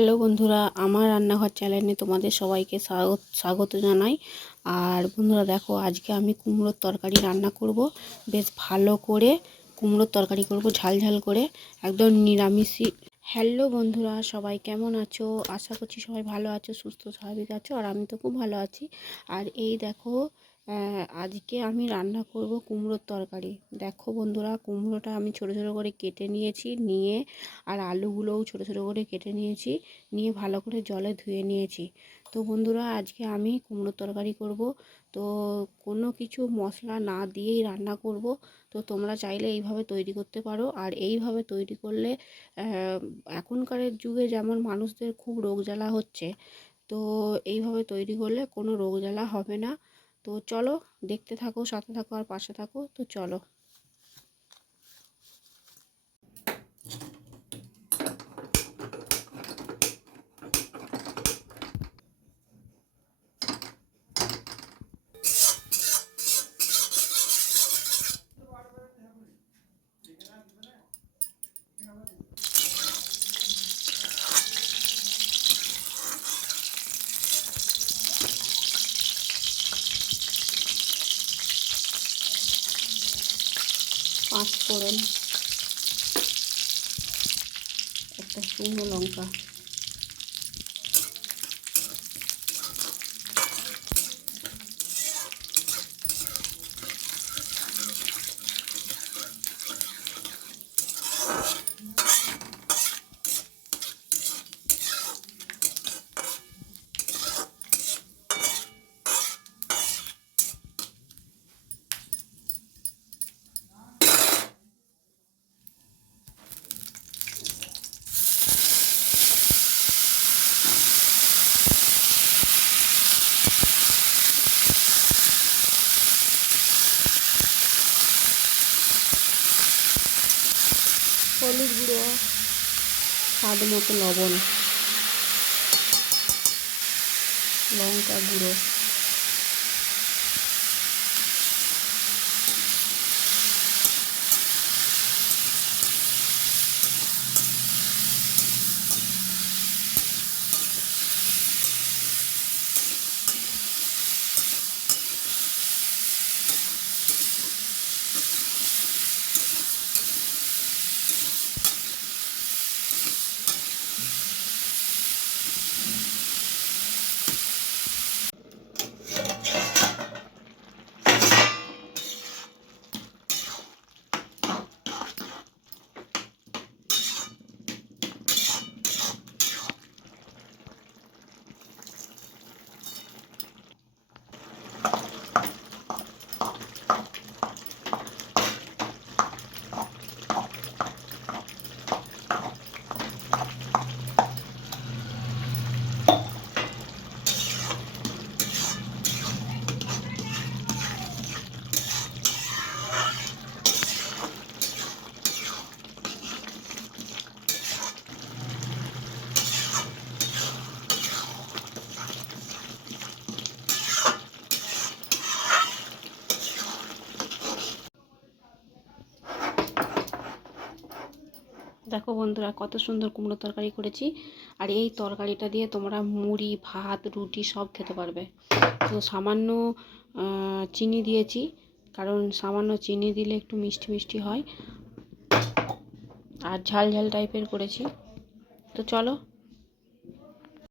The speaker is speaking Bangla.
হ্যালো বন্ধুরা, আমার রান্নাঘর চ্যানেলে তোমাদের সবাইকে স্বাগত জানাই। আর বন্ধুরা দেখো, আজকে আমি কুমড়োর তরকারি রান্না করব। বেশ ভালো করে কুমড়োর তরকারি করব, ঝাল ঝাল করে, একদম নিরামিষই। হ্যালো বন্ধুরা, সবাই কেমন আছো? আশা করছি সবাই ভালো আছো, সুস্থ স্বাভাবিক আছো। আর আমি তো খুব ভালো আছি। আর এই দেখো, আজকে আমি রান্না করব কুমড়োর তরকারি। দেখো বন্ধুরা, কুমড়োটা আমি ছোট ছোট করে কেটে নিয়েছি, নিয়ে আর আলুগুলোও ছোট ছোট করে কেটে নিয়েছি, নিয়ে ভালো করে জলে ধুয়ে নিয়েছি। তো বন্ধুরা, আজকে আমি কুমড়োর তরকারি করব। তো কোনো কিছু মশলা না দিয়েই রান্না করব। তো তোমরা চাইলে এইভাবে তৈরি করতে পারো। আর এইভাবে তৈরি করলে এখনকার যুগে যেমন মানুষদের খুব রোগ জ্বালা হচ্ছে, তো এইভাবে তৈরি করলে কোনো রোগ জ্বালা হবে না। তো চলো, দেখতে থাকো, সাথে থাকো আর পাশে থাকো। তো চলো। 5 ফোড়ন, একটা শুকনো লঙ্কা, হলুদ গুঁড়ো, স্বাদ মতো লবণ, লঙ্কা গুঁড়ো, দেখো বন্ধুরা, কত সুন্দর কুমড়ো তরকারি করেছি। আর এই তরকারিটা দিয়ে তোমরা মুড়ি, ভাত, রুটি সব খেতে পারবে। তো সামান্য চিনি দিয়েছি, কারণ সামান্য চিনি দিলে একটু মিষ্টি মিষ্টি হয়। আর ঝাল ঝাল টাইপের করেছি। তো চলো,